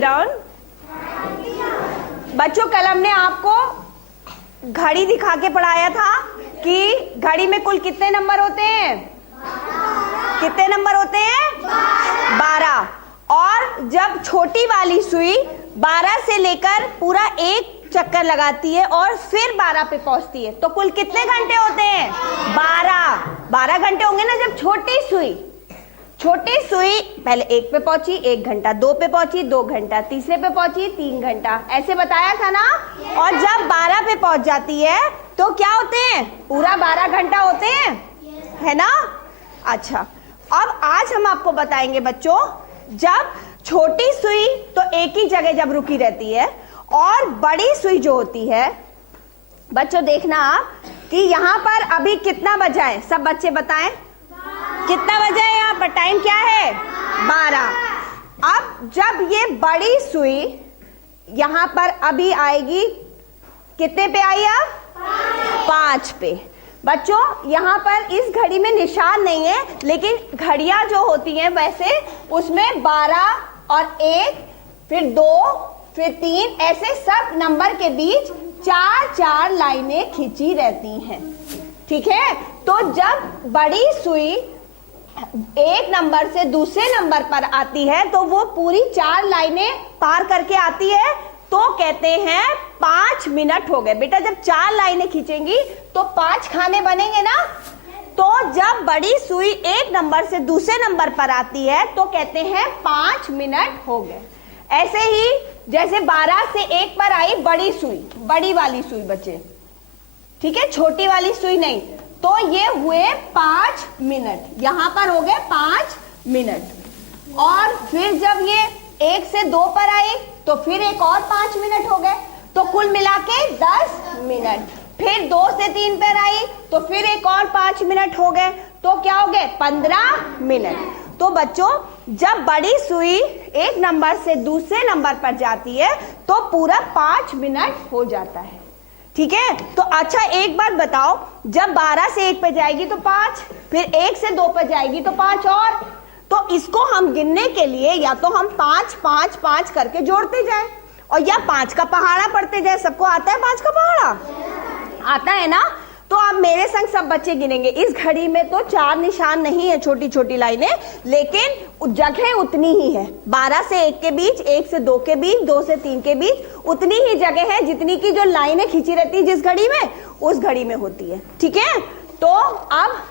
Down. बच्चों, कल हमने आपको घड़ी दिखा के पढ़ाया था कि घड़ी में कुल कितने नंबर होते हैं? कितने नंबर होते हैं? 12। और जब छोटी वाली सुई 12 से लेकर पूरा एक चक्कर लगाती है और फिर 12 पे पहुंचती है, तो कुल कितने घंटे होते हैं? 12 घंटे होंगे ना। जब छोटी सुई पहले 1 पे पहुंची 1 घंटा, 2 पे पहुंची 2 घंटा, तीसरे पे पहुंची 3 घंटा, ऐसे बताया था ना। और जब 12 पे पहुंच जाती है तो क्या होते हैं? पूरा 12 घंटा होते हैं, है ना। अच्छा, अब आज हम आपको बताएंगे बच्चों, जब छोटी सुई तो एक ही जगह जब रुकी रहती है और बड़ी सुई जो होती है, बच्चों देखना आप कि यहाँ पर अभी कितना बजा है, सब बच्चे बताएं कितना बजा है यहाँ पर, टाइम क्या है? 12। अब जब ये बड़ी सुई यहाँ पर अभी आएगी, कितने पे आई? अब 5 पे। बच्चों यहाँ पर इस घड़ी में निशान नहीं है, लेकिन घड़ियां जो होती हैं वैसे उसमें 12 और 1 फिर 2 फिर 3 ऐसे सब नंबर के बीच 4 लाइनें खींची रहती हैं, ठीक है। तो जब बड़ी सुई एक नंबर से दूसरे नंबर पर आती है तो वो पूरी 4 लाइनें पार करके आती है, तो कहते हैं 5 मिनट हो गए। बेटा जब 4 लाइनें खींचेंगी तो 5 खाने बनेंगे ना। तो जब बड़ी सुई एक नंबर से दूसरे नंबर पर आती है तो कहते हैं 5 मिनट हो गए। ऐसे ही जैसे 12 से 1 पर आई बड़ी सुई, बड़ी वाली सुई बच्चे, ठीक है, छोटी वाली सुई नहीं, तो ये हुए 5 मिनट, यहां पर हो गए 5 मिनट। और फिर जब ये 1 से 2 पर आई तो फिर एक और 5 मिनट हो गए, तो कुल मिला के 10 मिनट। फिर 2 से 3 पर आई तो फिर एक और 5 मिनट हो गए, तो क्या हो गए? 15 मिनट। तो बच्चों जब बड़ी सुई एक नंबर से दूसरे नंबर पर जाती है तो पूरा 5 मिनट हो जाता है, ठीक है। तो अच्छा एक बात बताओ, जब 12 से 1 पे जाएगी तो 5, फिर 1 से 2 पे जाएगी तो 5 और, तो इसको हम गिनने के लिए या तो हम 5 5 5 करके जोड़ते जाएं और या 5 का पहाड़ा पढ़ते जाए। सबको आता है 5 का पहाड़ा? आता है ना। तो अब मेरे संग सब बच्चे गिनेंगे। इस घड़ी में तो 4 निशान नहीं है, छोटी छोटी लाइनें, लेकिन जगह उतनी ही है। 12 से 1 के बीच, 1 से 2 के बीच, 2 से 3 के बीच उतनी ही जगह है जितनी की जो लाइनें खींची रहती है जिस घड़ी में, उस घड़ी में होती है, ठीक है। तो अब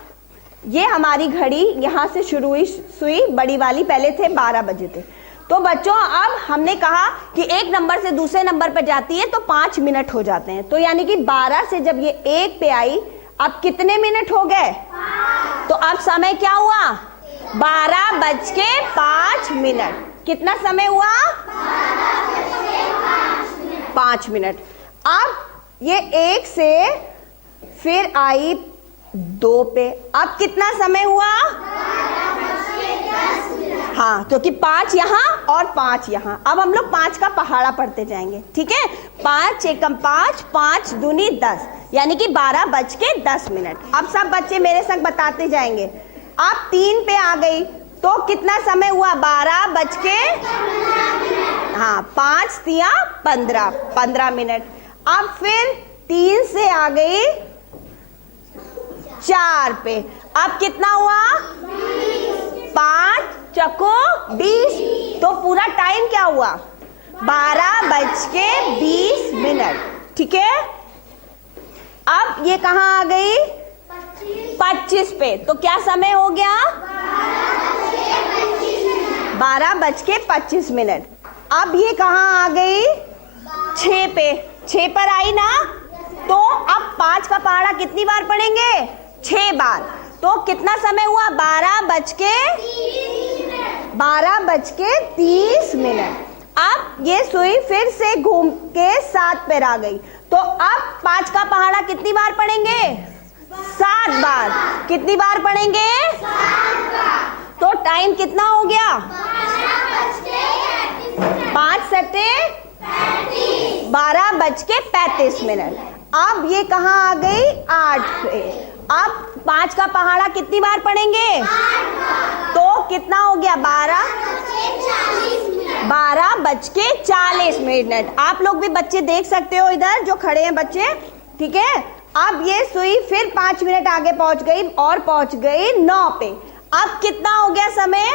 ये हमारी घड़ी यहाँ से शुरू हुई सुई बड़ी वाली, पहले थे 12 बजे थे। तो बच्चों अब हमने कहा कि एक नंबर से दूसरे नंबर पर जाती है तो 5 मिनट हो जाते हैं, तो यानी कि 12 से जब ये 1 पे आई, अब कितने मिनट हो गए? तो अब समय क्या हुआ? 12:05। कितना समय हुआ? 5 मिनट। अब ये 1 से फिर आई 2 पे, अब कितना समय हुआ? हाँ, क्योंकि 5 यहाँ और 5 यहाँ। अब हम लोग 5 का पहाड़ा पढ़ते जाएंगे, ठीक है। 5 एकम 5, 5 दूनी 10, यानी कि 12:10। अब सब बच्चे मेरे संग बताते जाएंगे। अब 3 पे आ गई तो कितना समय हुआ? 12 हाँ, 5 तिया 15 मिनट। अब फिर 3 से आ गई 4 पे, अब कितना हुआ? 5 चको 20, तो पूरा टाइम क्या हुआ? 12:20, ठीक है। अब ये कहाँ आ गई? 25 पे, तो क्या समय हो गया? 12:25। अब ये कहाँ आ गई? 6 पे, 6 पर आई ना, तो अब 5 का पहाड़ा कितनी बार पढ़ेंगे? 6 बार। तो कितना समय हुआ? 12:30। अब ये सुई फिर से घूम के 7 पर आ गई, तो अब 5 का पहाड़ा कितनी बार पढ़ेंगे? 7 बार। कितनी बार पढ़ेंगे? 7 बार। तो टाइम कितना हो गया? 12:35। अब ये कहाँ आ गई? 8 पे। अब 5 का पहाड़ा कितनी बार पढ़ेंगे? 8 बार। तो कितना हो गया? 12 12:40। आप लोग भी बच्चे देख सकते हो इधर जो खड़े हैं बच्चे, ठीक है। अब ये सुई फिर 5 मिनट आगे पहुंच गई और पहुंच गई 9 पे। अब कितना हो गया समय?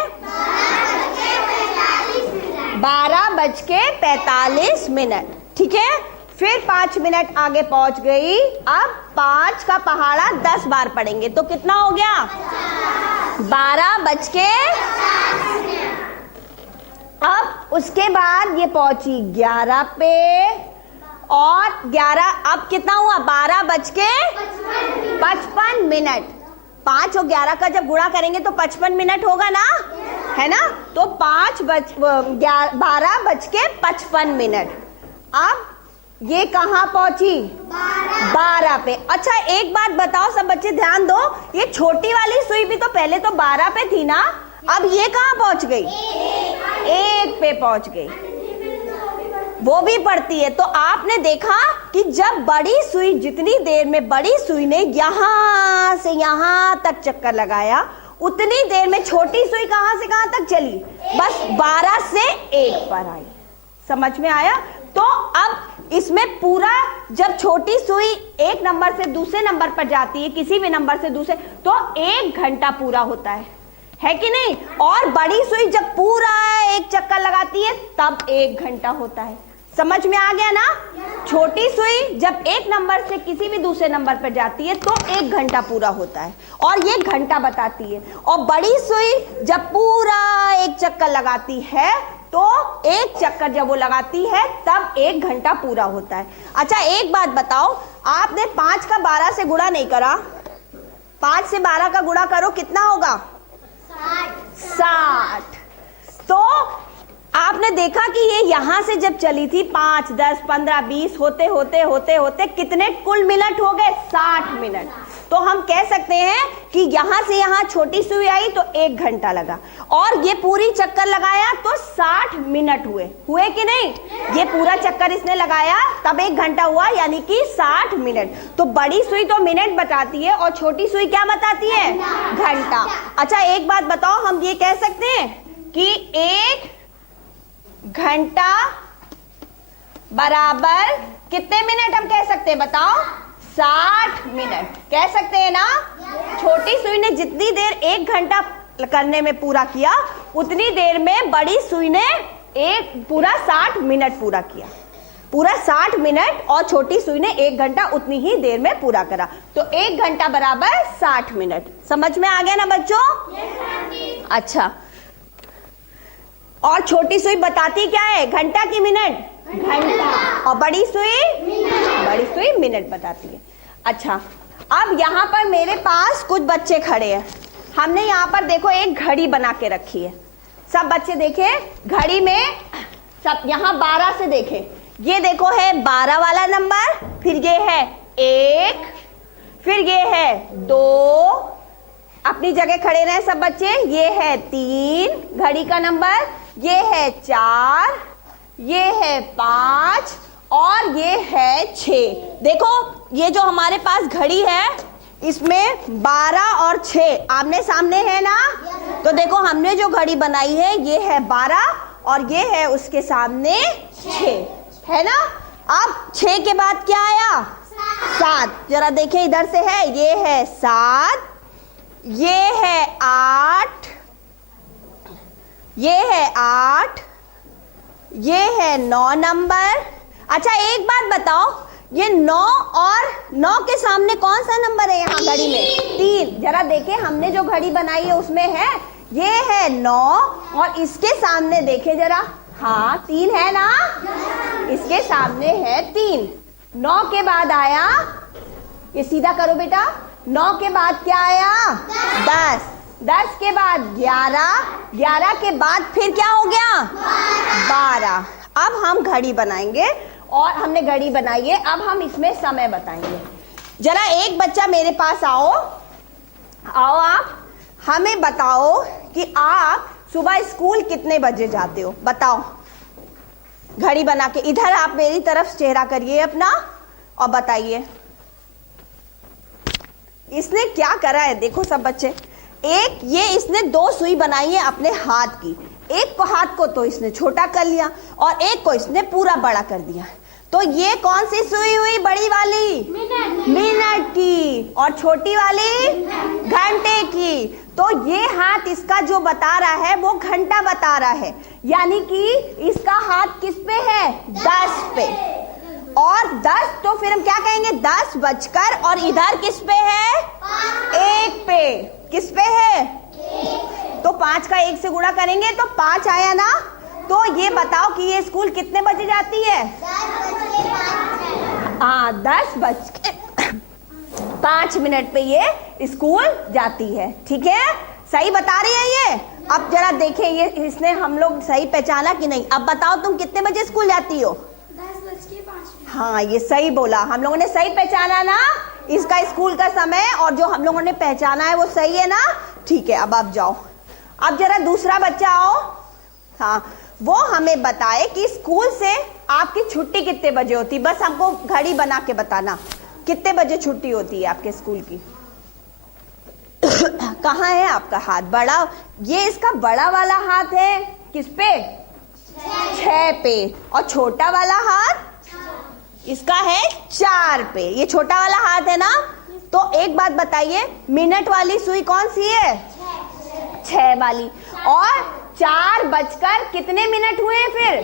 12:45, ठीक है। फिर 5 मिनट आगे पहुंच गई। अब 5 का पहाड़ा 10 बार पढ़ेंगे तो कितना हो गया? 12:50। अब उसके बाद ये पहुंची 11 पे और 11, अब कितना हुआ? 12:55। 5 और 11 का जब गुणा करेंगे तो 55 मिनट होगा ना, है ना। तो 12:55। अब ये कहाँ पहुंची? 12 पे। अच्छा एक बात बताओ सब बच्चे ध्यान दो, ये छोटी वाली सुई भी तो पहले तो 12 पे थी ना, अब ये कहाँ पहुंच गई? 1 पे पहुंच गई। वो भी पड़ती है। तो आपने देखा कि जब बड़ी सुई, जितनी देर में बड़ी सुई ने यहां से यहां तक चक्कर लगाया, उतनी देर में छोटी सुई कहां से कहां तक चली? बस 12 से 1 पर आई। समझ में आया? तो अब इसमें पूरा, जब छोटी सुई एक नंबर से दूसरे नंबर पर जाती है, किसी भी नंबर से दूसरे, तो 1 घंटा पूरा होता है कि नहीं। और बड़ी सुई जब पूरा एक चक्कर लगाती है तब 1 घंटा होता है। समझ में आ गया ना? छोटी सुई जब एक नंबर से किसी भी दूसरे नंबर पर जाती है तो 1 घंटा पूरा होता है और ये घंटा बताती है। और बड़ी सुई जब पूरा एक चक्कर लगाती है तो एक चक्कर जब वो लगाती है तब 1 घंटा पूरा होता है। अच्छा एक बात बताओ, आपने 5 का 12 से गुणा नहीं करा, 5 से 12 का गुणा करो, कितना होगा? 60। तो आपने देखा कि ये यहां से जब चली थी 5, 10, 15, 20 होते होते होते होते कितने कुल मिनट हो गए? 60 मिनट। तो हम कह सकते हैं कि यहां से यहां छोटी सुई आई तो 1 घंटा लगा और ये पूरी चक्कर लगाया तो 60 मिनट हुए कि नहीं? ये पूरा चक्कर इसने लगाया तब 1 घंटा हुआ, यानी कि 60 मिनट। तो बड़ी सुई तो मिनट बताती है और छोटी सुई क्या बताती है? घंटा। अच्छा एक बात बताओ, हम ये कह सकते हैं कि 1 घंटा बराबर कितने मिनट हम कह सकते हैं? बताओ। 60 मिनट कह सकते हैं ना। छोटी सुई ने जितनी देर 1 घंटा करने में पूरा किया, उतनी देर में बड़ी सुई ने पूरा 60 मिनट पूरा किया। पूरा 60 मिनट और छोटी सुई ने 1 घंटा उतनी ही देर में पूरा करा। तो 1 घंटा बराबर 60 मिनट। समझ में आ गया ना बच्चों? अच्छा, और छोटी सुई बताती क्या है? घंटा की मिनट? घंटा। और बड़ी सुई मिनट बताती है। अच्छा अब यहाँ पर मेरे पास कुछ बच्चे खड़े हैं। हमने यहाँ पर देखो एक घड़ी बना के रखी है। सब बच्चे देखे घड़ी में, सब यहाँ 12 से देखे, ये देखो है 12 वाला नंबर, फिर ये है 1, फिर ये है 2, अपनी जगह खड़े रहे सब बच्चे, ये है 3 घड़ी का नंबर, ये है 4, ये है 5 और ये है 6। देखो ये जो हमारे पास घड़ी है इसमें 12 और 6 आमने सामने है ना। तो देखो हमने जो घड़ी बनाई है ये है 12 और ये है उसके सामने 6, है ना। अब 6 के बाद क्या आया? 7। जरा देखें इधर से है, ये है 7, ये है 8, ये है 8, ये है 9 नंबर। अच्छा एक बात बताओ, ये 9 और 9 के सामने कौन सा नंबर है यहाँ घड़ी में? 3। जरा देखें हमने जो घड़ी बनाई है उसमें है, ये है 9 और इसके सामने देखें जरा, हाँ 3 है ना, इसके सामने है 3। 9 के बाद आया, ये सीधा करो बेटा, 9 के बाद क्या आया? 10, 10 के बाद 11, 11 के बाद फिर क्या हो गया? 12। अब हम घड़ी बनाएंगे और हमने घड़ी बनाई है, अब हम इसमें समय बताएंगे। जरा एक बच्चा मेरे पास आओ, आप हमें बताओ कि आप सुबह स्कूल कितने बजे जाते हो? बताओ घड़ी बना के। इधर आप मेरी तरफ चेहरा करिए अपना और बताइए। इसने क्या करा है देखो सब बच्चे, एक ये इसने 2 सुई बनाई है अपने हाथ की, एक को हाथ को तो इसने छोटा कर लिया और एक को इसने पूरा बड़ा कर दिया। तो ये कौन सी सुई हुई? बड़ी वाली मिनट की, और छोटी वाली घंटे की। तो ये हाथ इसका जो बता रहा है वो घंटा बता रहा है, यानी कि इसका हाथ किस पे है? 10 पे। और 10 तो फिर हम क्या कहेंगे? 10 बजकर, और इधर किस पे है? 1 पे। किस पे है? तो 5 का 1 से गुणा करेंगे तो 5 आया ना। तो ये बताओ कि ये स्कूल कितने बजे जाती है? 10:05 पे ये स्कूल जाती है। ठीक है, सही बता रही है ये। अब जरा देखें, ये इसने हम लोग सही पहचाना कि नहीं। अब बताओ तुम कितने बजे स्कूल जाती हो? 10:05। हाँ, ये सही बोला, हम लोगों ने सही पहचाना ना इसका स्कूल का समय, और जो हम लोगों ने पहचाना है वो सही है ना। ठीक है, अब आप जाओ। अब जरा दूसरा बच्चा आओ। हाँ, वो हमें बताए कि स्कूल से आपकी छुट्टी कितने बजे होती। बस हमको घड़ी बना के बताना कितने बजे छुट्टी होती है आपके स्कूल की। कहाँ है आपका हाथ? बड़ा, ये इसका बड़ा वाला हाथ है किस पे? 6 पे। और छोटा वाला हाथ इसका है 4 पे। ये छोटा वाला हाथ है ना। तो एक बात बताइए, मिनट वाली सुई कौन सी है? 6 वाली। और 4 बजकर कितने मिनट हुए हैं फिर?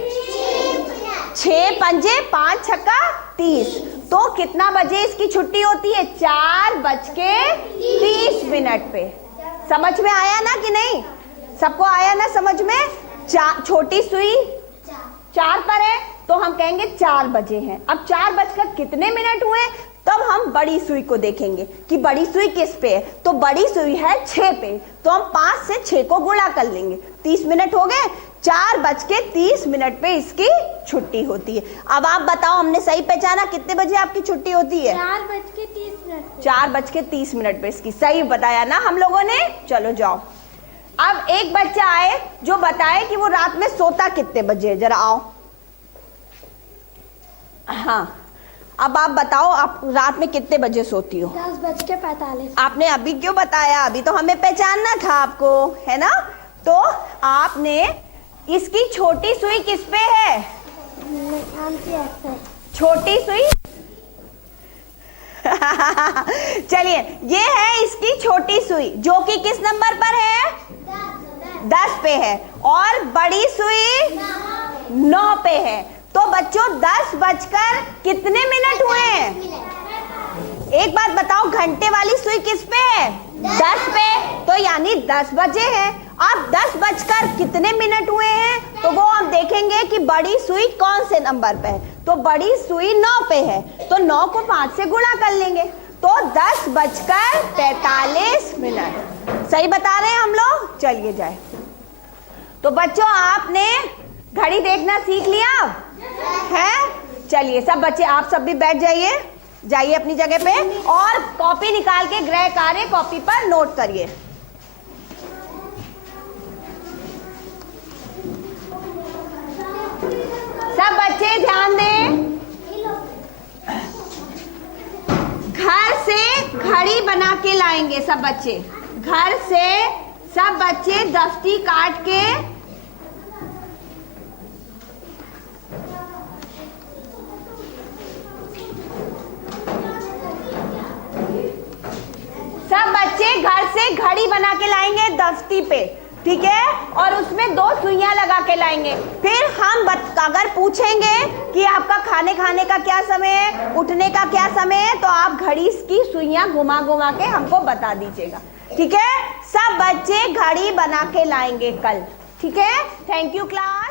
6 पंजे 5 छक्का 30। तो कितना बजे इसकी छुट्टी होती है? 4:30 पे। समझ में आया ना कि नहीं? सबको आया ना समझ में? छोटी सुई 4 पर है तो हम कहेंगे 4 बजे हैं। अब 4 बजकर कितने मिनट हुए, तब हम बड़ी सुई को देखेंगे कि बड़ी सुई किस पे है। तो बड़ी सुई है 6 पे, तो हम 5 से 6 को गुणा कर लेंगे। 30 मिनट हो गए। 4:30 पे इसकी छुट्टी होती है। अब आप बताओ, हमने सही पहचाना कितने बजे आपकी छुट्टी होती है? 4:30। 4:30 पे इसकी सही बताया ना हम लोगों ने। चलो जाओ। अब एक बच्चा आए जो बताए कि वो रात में सोता कितने बजे। जरा आओ। हाँ, अब आप बताओ, आप रात में कितने बजे सोती हो? 10:45। आपने अभी क्यों बताया? अभी तो हमें पहचानना था आपको, है ना। तो आपने इसकी छोटी सुई किस पे है? छोटी सुई चलिए, ये है इसकी छोटी सुई जो कि किस नंबर पर है? 10 पे है। और बड़ी सुई 9 पे है। तो बच्चों 10 बजकर कितने मिनट हुए हैं? एक बात बताओ, घंटे वाली सुई किस पे है? 10 पे। तो यानी 10 बजे है। अब 10 बजकर कितने मिनट हुए हैं, तो वो हम देखेंगे कि बड़ी सुई कौन से नंबर पे है। तो बड़ी सुई 9 पे है, तो 9 को 5 से गुणा कर लेंगे। तो 10:45। सही बता रहे हैं हम लोग। चलिए जाए। तो बच्चों, आपने घड़ी देखना सीख लिया है? चलिए सब बच्चे, आप सब भी बैठ जाइए, जाइए अपनी जगह पे, और कॉपी निकाल के गृह कार्य कॉपी पर नोट करिए। सब बच्चे ध्यान दें। घर से घड़ी बना के लाएंगे सब बच्चे। घर से सब बच्चे दफ्ती काट के घर से घड़ी बना के लाएंगे दफ्ती पे। ठीक है, और उसमें 2 सुइयां लगा के लाएंगे। फिर हम अगर पूछेंगे कि आपका खाने का क्या समय है, उठने का क्या समय है, तो आप घड़ी की सुइयां घुमा घुमा के हमको बता दीजिएगा। ठीक है, सब बच्चे घड़ी बना के लाएंगे कल। ठीक है, थैंक यू क्लास।